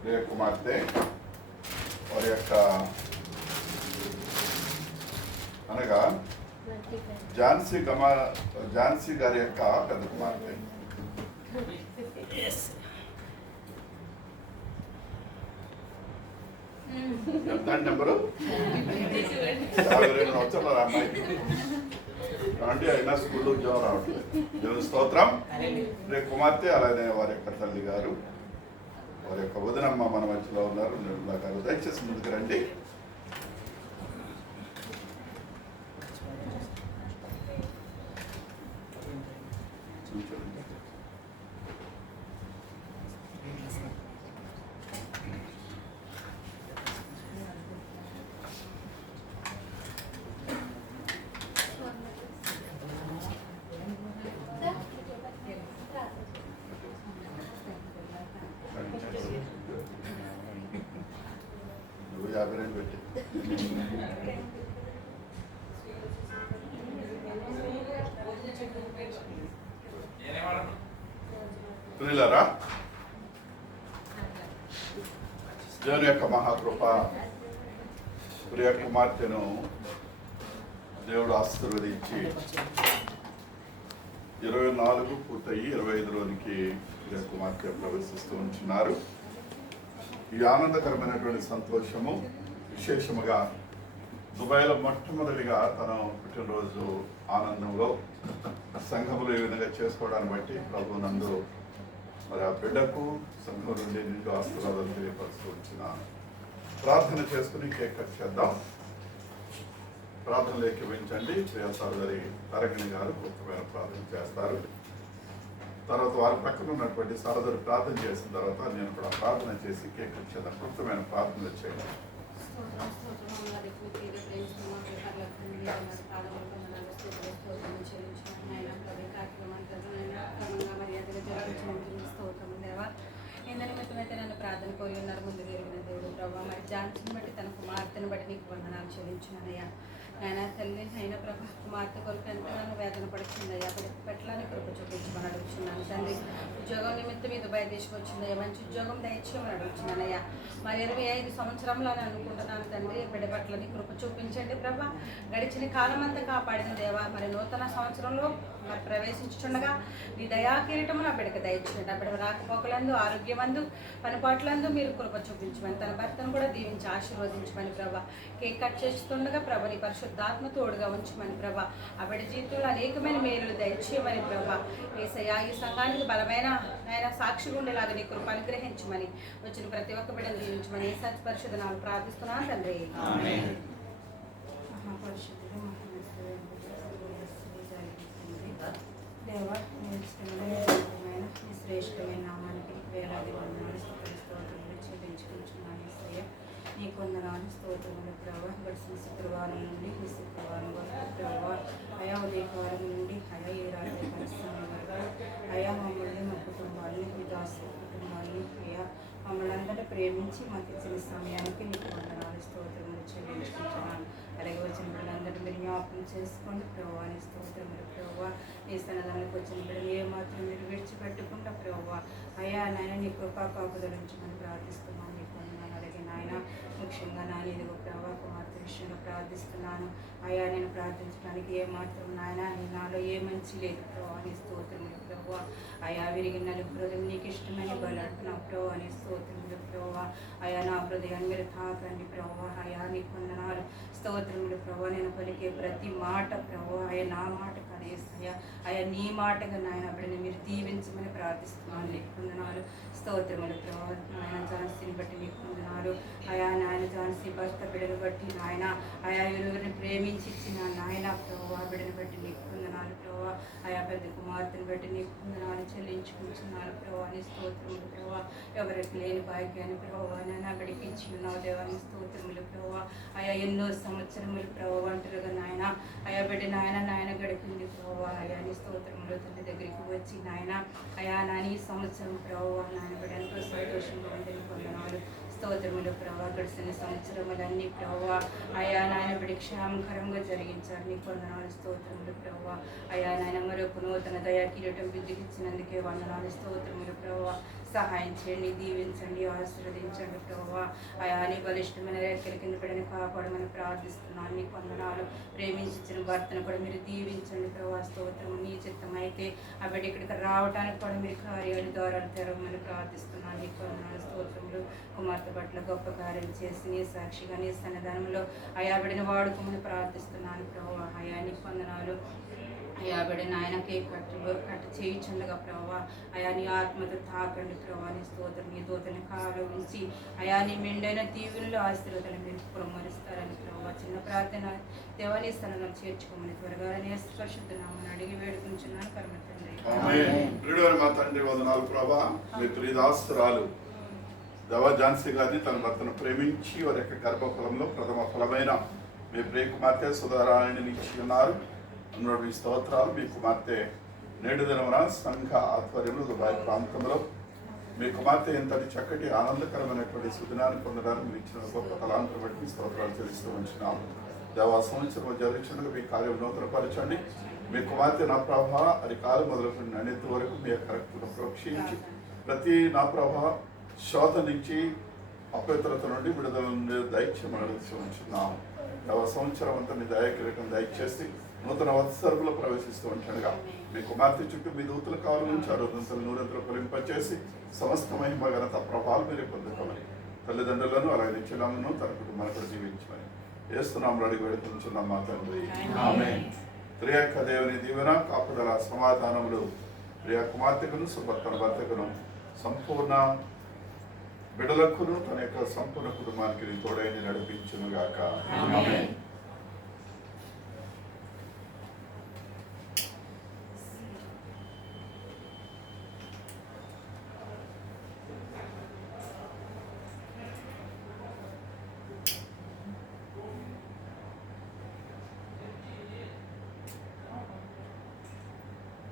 ప్రియ కుమార్తె వారి యొక్క అనగా ఝాన్సీ గమా ఝాన్సీ గారి యొక్క పెద్ద కుమార్తె ఎంత నెంబరు యాభై రెండు సంవత్సరాలు అంటే అయినా స్కూల్లో ఉద్యోగం రావట్లేదు దేవుని స్తోత్రం రేపు కుమార్తె అలానే వారి యొక్క తల్లి గారు వారి యొక్క వదనమ్మ మన మధ్యలో ఉన్నారు. నిర్మలా గారు దయచేసి ముందుకు రండి. నువ్వు పెట్టి. ప్రియులరా దేవుని యొక్క మహాకృప ప్రియ కుమార్తెను దేవుడు ఆశీర్వదించి ఇరవై నాలుగు పూర్తయి ఇరవై ఐదులోనికి ప్రియ కుమార్తె ప్రవేశిస్తూ ఉంటున్నారు. ఈ ఆనందకరమైనటువంటి సంతోషము విశేషముగా దుబాయ్లో మొట్టమొదటిగా తన పుట్టినరోజు ఆనందంలో సంఘములు ఈ విధంగా చేసుకోవడాన్ని బట్టి ప్రభు నందు మరి ఆ బిడ్డకు సంఘం నుండి నిండు ఆశీర్వాదాలు తెలియపరుస్తూ వచ్చిన ప్రార్థన చేసుకుని కేక్ కట్ చేద్దాం. ప్రార్థన ఏకీవించండి ప్రియ సోదరి తరగని గారు ముఖ్యమైన ప్రార్థన చేస్తారు. తర్వాత వారి పక్కన ఉన్నటువంటి సరదరు ప్రార్థన చేసిన తర్వాత నేను కూడా ప్రార్థన చేసి కేక్ కట్ చేద్దాం. ప్రార్థన చేయండి నిమిత్తమైతే నన్ను ప్రార్థన కోరి ఉన్నారు ముందు జరిగిన దేవుడు ప్రభావ మరి జాన్సన్ బట్టి తన కుమార్తెను బట్టి నీకు వందనాలు చెల్లించున్నానయ్యా నాయన తల్లి అయిన ప్రభా కొరకు ఎంతగానో వేదన పడుతుందయ్యా పెట్టాలని కృప చూపించమని అడుగుతున్నాను తండ్రి ఉద్యోగం నిమిత్తం మీద బయట తీసుకొచ్చిందయ్యా మంచి ఉద్యోగం దయచేయమని అడుగుతున్నానయ్యా మరి ఇరవై ఐదు సంవత్సరంలో అని అనుకుంటున్నాను తండ్రి. బిడ్డ పట్లని కృప చూపించండి ప్రభా. గడిచిన కాలం అంతా కాపాడిన దేవా మరి నూతన సంవత్సరంలో మరి ప్రవేశించుండగా నీ దయా కిరీటము నా బిడ్డకు దయచేయండి. ఆ రాకపోకలందు ఆరోగ్యమందు పనిపాట్లందు మీరు కృప చూపించమని తన భర్తను కూడా దీవించి ఆశీర్వదించమని ప్రభా. కేక్ కట్ చేస్తుండగా ప్రభని పరిశుద్ధాత్మ తోడుగా ఉంచమని ప్రభా. ఆ బిడ్డ జీవితంలో అనేకమైన మేలులు దయచేయమని ప్రభా. ఏసయ్యా ఈ సంఘానికి బలమైన ఆయన సాక్షి ఉండేలాగా నీ కృప అనుగ్రహించమని వచ్చిన ప్రతి ఒక్క బిడ్డను దీవించమని ఏ సత్య పరిశుద్ధనాలు ప్రార్థిస్తున్నాను తండ్రి దేవా, శ్రేష్టమైన నామానికి వేలాది వందనాలు స్తుతులు, స్తోత్రములు చెల్లించుకుంటున్నాను యేసయ్య. వందనాలు స్తోత్రములు. ప్రభా గడిచిన శుక్రవారం నుండి ఈ శుక్రవారం వరకు ప్రభా అయా ఉదయకాలం నుండి అయా ఏ రాత్రి పరిస్థితుల వరకు అయా మమ్మల్ని మా కుటుంబాన్ని మీ దాసు కుటుంబాన్ని అయా మమ్మల్ని అందరూ ప్రేమించి మాకు ఇచ్చిన సమయానికి నీకు వందనాలు స్తోత్రములు చెల్లించుకుంటున్నాను. అలాగే వచ్చిన పిల్లలందరినీ మీరు జ్ఞాపకం చేసుకోండి. ప్రభావాన్ని స్తోత్రములు ప్రభావ నీ సన్నదానికి వచ్చిన బిడ్డలు ఏ మాత్రం మీరు విడిచిపెట్టకుండా ప్రభావ అయ్యా నాయన నీ కృపా కాపుదల నుంచి మనం ప్రార్థిస్తున్నాను. నీకు వందనాలు. అలాగే నాయన ముఖ్యంగా నాయన ఇదిగో ప్రభా కుమార్తె విషయంలో ప్రార్థిస్తున్నాను. అయ్యా నేను ప్రార్థించడానికి ఏ మాత్రం నాయన నీ నాలో ఏ మంచి లేదు. ప్రభు అని స్తోత్రములు ప్రభు అయా విరిగిన హృదయం నీకు ఇష్టమని బలంటున్నా ప్రభు అని స్తోత్రములు ప్రభు అయా నా హృదయాన్ని మీరు తాకండి. ప్రభు అయా నీ వందనాలు స్తోత్రములు ప్రభు నేను పలికే ప్రతి మాట ప్రభు అయ్యా నా మాట కనేసయ్యా అయ్యా నీ మాటగా నాయన బిడ్డని మీరు దీవించమని ప్రార్థిస్తున్నాను నీకు వందనాలు స్తోత్రములు ప్రభావ నాయన జాన్సీని బట్టి నీకు వందనాలు. అయా నాయన జాన్సీ భర్త బిడ్డను బట్టి నాయన. అయా ఇరువురిని ప్రేమించి ఇచ్చిన నాయన ప్రభావ బిడ్డను బట్టి నీకు వందనాలు ప్రభావ అయా పెద్ద కుమార్తెను బట్టి నీకు వందనాలు చెల్లించుకుంటున్నాను ప్రభావ నీ స్తోత్రములు ప్రభావ ఎవరికి లేని భాగ్యాన్ని ప్రభావ నాయన బిడ్డకి ఇచ్చి ఉన్నావు దేవాన్ని స్తోత్రములు ప్రభావ అయా ఎన్నో సంవత్సరములు ప్రభావ ఒంటరిగా నాయన. అయా బిడ్డ నాయన నాయన గడిపింది ప్రభావ అయాని స్తోత్రములు తండ్రి దగ్గరికి వచ్చి నాయన అయా నాని సంవత్సరం ప్రభావ నాయన బిడ్డ ఎంతో సంతోషంగా ఉంటుంది పొందనాలు స్తోత్రములు ప్రభావ. గడిచిన సంవత్సరములన్నీ ప్రభావ అయా నాయన బిడ్డ క్షేమకరంగా జరిగించారు. నీ పొందనాలు స్తోత్రములు ప్రభావ. అయా నాయన మరొక నూతన దయా కిరీటం విద్యకిచ్చినందుకే వందనాలు స్తోత్రములు ప్రభావ. సహాయం చేయండి దీవించండి ఆశీర్వదించండి ప్రభావ. అయా నీ బలిష్టమైన రేఖల కింద పడిన కాపాడమని ప్రార్థిస్తున్నాను. నీ కొందనాలు ప్రేమించిన భర్తను కూడా మీరు దీవించండి ప్రభావ. స్తోత్రము నీ చిత్తం అయితే ఆ బిడ్డ ఇక్కడికి రావడానికి కూడా మీరు కార్యాలు ద్వారాలు తెరవమని ప్రార్థిస్తున్నాను. నీ కొందనాలు స్తోత్రములు కుమార్తె పట్ల గొప్ప కార్యం చేసి నీ సాక్షిగా నీ సన్నిధానంలో అయా బిడ్డను వాడుకోమని ప్రార్థిస్తున్నాను ప్రభావ. అయా నీ కొందనాలు అయా బిడ్డ కేక్ కట్టు కట్టు చేయించుండగా ప్రభావ అయా నీ ఆత్మతో తాకండి ప్రభావ నీ స్తోత్రం నీ దోతని కాలు ఉంచి. అయా నీ మెండైన దీవుల్లో ఆశీర్వదలు మీరు కుమ్మరిస్తారని ప్రభావ చిన్న ప్రార్థన దేవాలయ స్థలంలో చేర్చుకోమని త్వరగా నీ స్పర్శిస్తున్నామని అడిగి వేడుకుంటున్నాను పరమ తండ్రి. మా తండ్రి వదనాలు ప్రభా మీ ప్రియదాస్తురాలు దవా ఝాన్సీ గారిని తన భర్తను ప్రేమించి వారి యొక్క గర్భఫలంలో ప్రథమ ఫలమైన మీ ప్రియ కుమార్తె సుధారాయణని ఇచ్చి ఉన్నారు. అందులో మీ స్తోత్రాలు మీ కుమార్తె నేడు దినమున సంఘ ఆధ్వర్యంలో దుబాయ్ ప్రాంతంలో. మీ కుమార్తె ఎంతటి చక్కటి ఆనందకరమైనటువంటి సుదినాన్ని పొందడానికి మీరు ఇచ్చిన గొప్ప తలాంతరం బట్టి మీ స్తోత్రాలు చెల్లిస్తూ ఉంటున్నాము దేవా సంవత్సరం జరుగుతుండగా మీ కార్యం నూతనపరచండి. మీ కుమార్తె నా ప్రభా అది కాలు మొదలుకొని వరకు మీ యొక్క ప్రోక్షించి ప్రతి నా ప్రభా శోధ నుంచి అపవిత్రత నుండి విడుదల నుండి దైత్యం అడుగుతూ ఉంచున్నాము సంవత్సరం అంతా మీ దయాకిరీటం దయచేసి నూతన వత్సరులో ప్రవేశిస్తూ ఉంటాడుగా. మీ కుమార్తె చుట్టూ మీ దూతల కాలు నుంచి అరుదంతలు నూరంతలు ఫలింపచేసి సమస్త మహిమ ఘనత ప్రభావం మీరు పొందుకోమని తల్లిదండ్రులను అలాగే నిత్యనామను తన కుటుంబాన్ని జీవించమని వేస్తున్నాం అడిగి వెళుతున్నాం మా తండ్రి. ఆమె ప్రియక్క దేవుని దీవెన కాపుదల సమాధానములు ప్రియ కుమార్తెకును సుభర్తన భర్తకును సంపూర్ణ బిడలకును తన యొక్క సంపూర్ణ కుటుంబానికి తోడైంది నడిపించునుగాక. ఆమె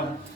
God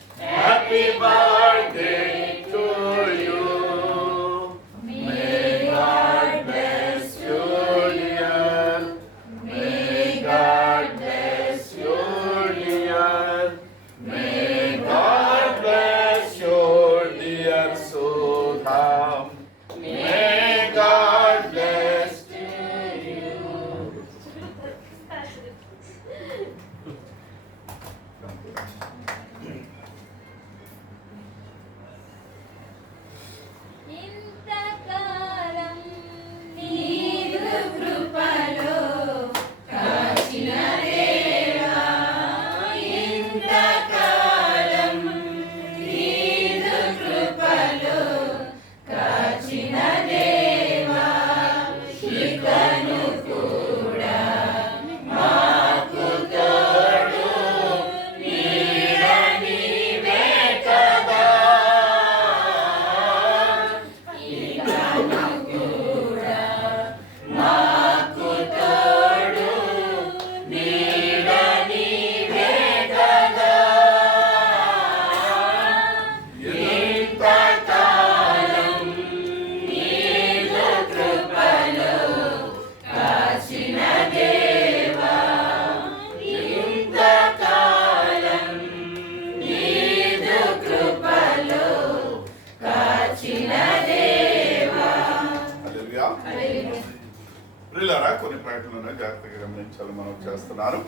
అందించాలని మనం చేస్తున్నారు.